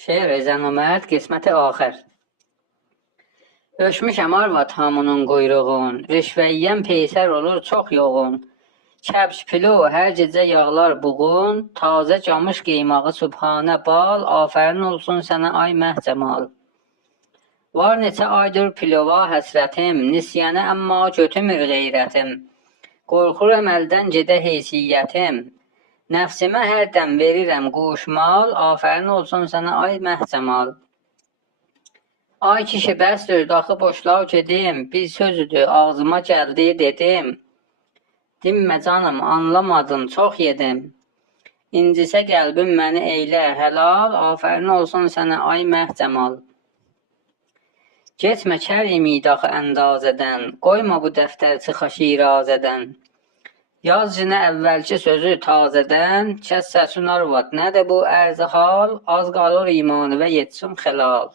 Şeir Ezən Ömərd, qisməti axır. Öşmüşəm arvad hamının quyruğun, rişvəyyən peysər olur çox yoğun. Kəbş pilo hər gecə yağlar buğun, tazə camış qeymağı sübhanə bal, afərin olsun sənə ay məhcəmal. Var neçə aydır pilova həsrətim, nisyənə əmma götümür qeyrətim. Qorxuram əldən gedə heysiyyətim, nəfsimə hərdən verirəm quşmal, afərin olsun sənə ay məhcəmal. Ay kişi bəsdir, daxı boşlav gedim, bir sözüdür, ağzıma gəldi dedim. Dinmə canım, anlamadım, çox yedim. İncisə qəlbim məni eylə həlal, afərin olsun sənə ay məhcəmal. Getmə kərimi daxı əndazədən, qoyma bu dəftər çıxa şirazədən. Yaz cinə əvvəlki sözü tazədən, kəs səsun arvad, nədir bu ərzi hal, az qalır imanı və yetsin xəlal.